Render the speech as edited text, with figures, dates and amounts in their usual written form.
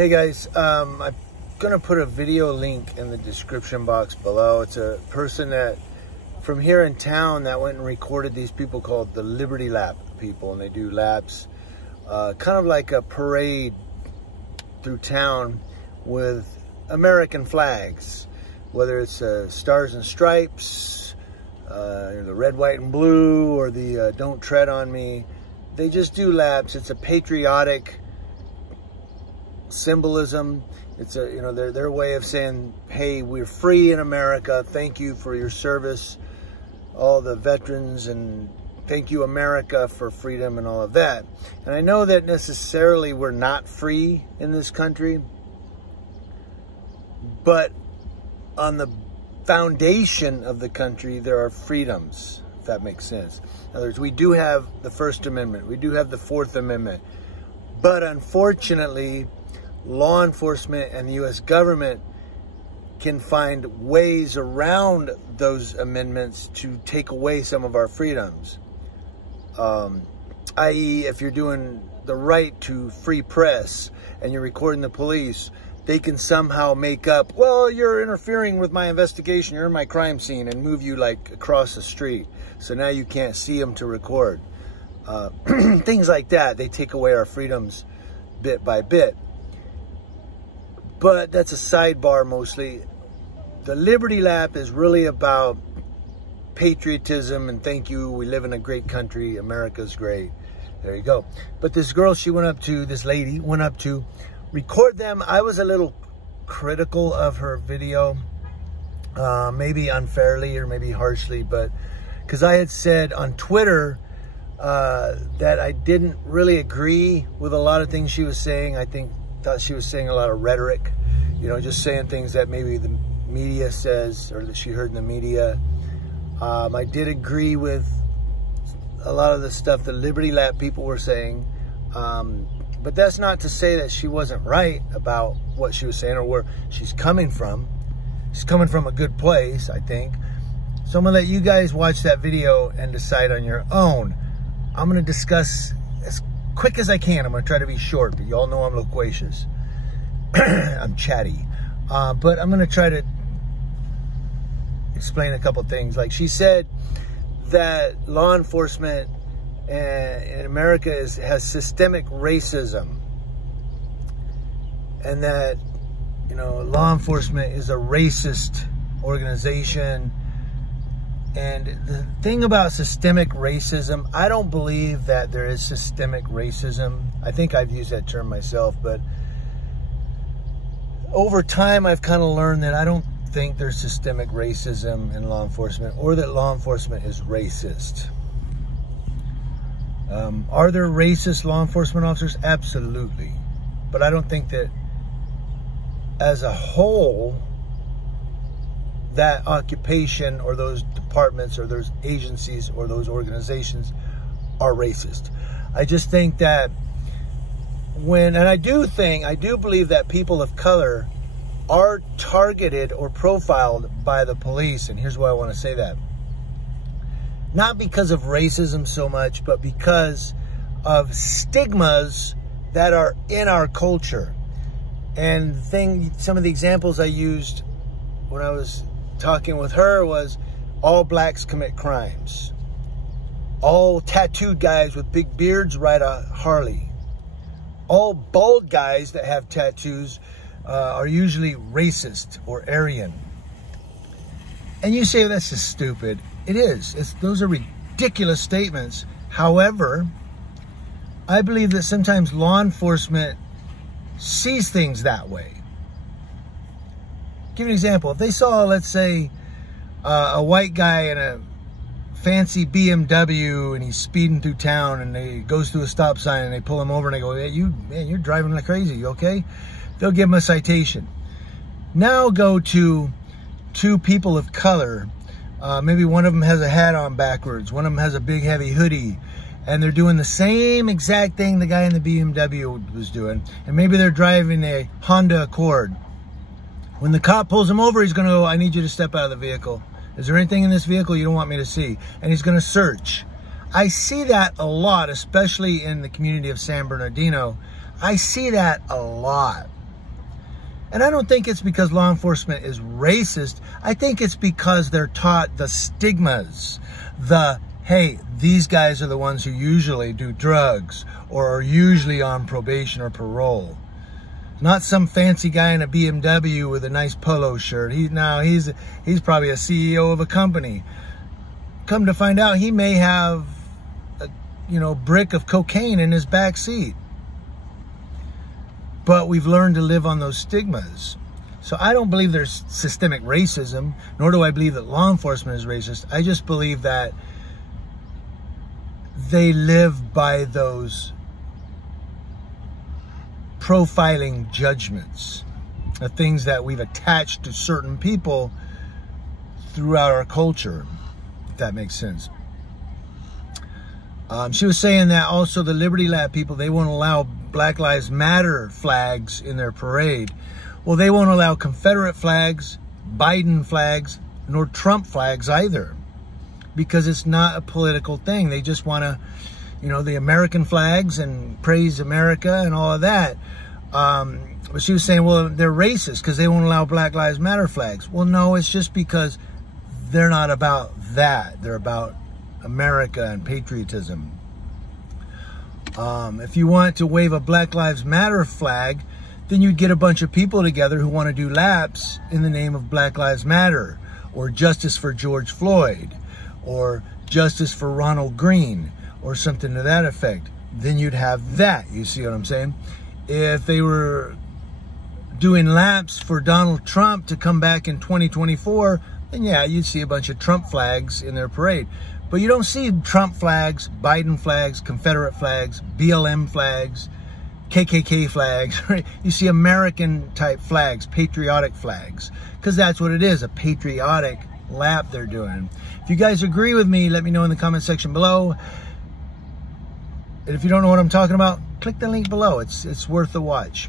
Hey guys, I'm gonna put a video link in the description box below. It's a person that from here in town that went and recorded these people called the Liberty Lap people, and they do laps, kind of like a parade through town with American flags, whether it's Stars and Stripes, the red, white, and blue, or the Don't Tread on Me. They just do laps. It's a patriotic symbolism. It's a, their way of saying, hey, we're free in America. Thank you for your service, all the veterans, and thank you, America, for freedom and all of that. And I know that necessarily we're not free in this country, but on the foundation of the country, there are freedoms, if that makes sense. In other words, we do have the First Amendment, we do have the Fourth Amendment, but unfortunately, law enforcement and the U.S. government can find ways around those amendments to take away some of our freedoms. I.e., if you're doing the right to free press and you're recording the police, they can somehow make up, well, you're interfering with my investigation, you're in my crime scene, and move you like across the street. So now you can't see them to record. Things like that, they take away our freedoms bit by bit. But that's a sidebar mostly. The Liberty Lap is really about patriotism and thank you, we live in a great country, America's great. There you go. But this girl, this lady went up to record them. I was a little critical of her video, maybe unfairly or maybe harshly, but because I had said on Twitter that I didn't really agree with a lot of things she was saying. Thought she was saying a lot of rhetoric, just saying things that maybe the media says or that she heard in the media. I did agree with a lot of the stuff the Liberty Lap people were saying, but that's not to say that she wasn't right about what she was saying or where she's coming from. She's coming from a good place, I think. So I'm gonna let you guys watch that video and decide on your own. I'm gonna discuss as quick as I can. I'm gonna try to be short, but y'all know I'm loquacious. I'm chatty. But I'm gonna try to explain a couple things. Like she said that law enforcement in America has systemic racism, and that law enforcement is a racist organization. And the thing about systemic racism, I don't believe that there is systemic racism. I think I've used that term myself, but over time I've kind of learned that I don't think there's systemic racism in law enforcement, or that law enforcement is racist. Are there racist law enforcement officers? Absolutely. But I don't think that as a whole, that occupation or those departments or those agencies or those organizations are racist. I just think that I do believe that people of color are targeted or profiled by the police. And here's why I want to say that. Not because of racism so much, but because of stigmas that are in our culture. And some of the examples I used when I was talking with her was all blacks commit crimes. All tattooed guys with big beards ride a Harley. All bald guys that have tattoos are usually racist or Aryan. And you say, well, that's just stupid. It is. Those are ridiculous statements. However, I believe that sometimes law enforcement sees things that way. Give you an example. If they saw, let's say, a white guy in a fancy BMW and he's speeding through town and he goes through a stop sign and they pull him over and they go, hey, you're driving like crazy, you okay? They'll give him a citation. Now go to two people of color. Maybe one of them has a hat on backwards. One of them has a big heavy hoodie. And they're doing the same exact thing the guy in the BMW was doing. And maybe they're driving a Honda Accord. When the cop pulls him over, he's going to go, I need you to step out of the vehicle. Is there anything in this vehicle you don't want me to see? And he's going to search. I see that a lot, especially in the community of San Bernardino. I see that a lot. And I don't think it's because law enforcement is racist. I think it's because they're taught the stigmas. Hey, these guys are the ones who usually do drugs or are usually on probation or parole. Not some fancy guy in a BMW with a nice polo shirt. He's probably a CEO of a company. Come to find out, he may have a brick of cocaine in his back seat. But we've learned to live on those stigmas. So I don't believe there's systemic racism, nor do I believe that law enforcement is racist. I just believe that they live by those profiling judgments, the things that we've attached to certain people throughout our culture, if that makes sense. She was saying that also the Liberty Lab people, they won't allow Black Lives Matter flags in their parade. Well, they won't allow Confederate flags, Biden flags, nor Trump flags either, because it's not a political thing. They just want to, the American flags and praise America and all of that. But she was saying, well, they're racist because they won't allow Black Lives Matter flags. Well, no, it's just because they're not about that. They're about America and patriotism. If you want to wave a Black Lives Matter flag, then you'd get a bunch of people together who want to do laps in the name of Black Lives Matter, or justice for George Floyd, or justice for Ronald Green, or something to that effect. Then you'd have that. You see what I'm saying? If they were doing laps for Donald Trump to come back in 2024, then yeah, you'd see a bunch of Trump flags in their parade. But you don't see Trump flags, Biden flags, Confederate flags, BLM flags, KKK flags. Right? You see American type flags, patriotic flags, because that's what it is, a patriotic lap they're doing. If you guys agree with me, let me know in the comment section below. And if you don't know what I'm talking about, click the link below. It's worth the watch.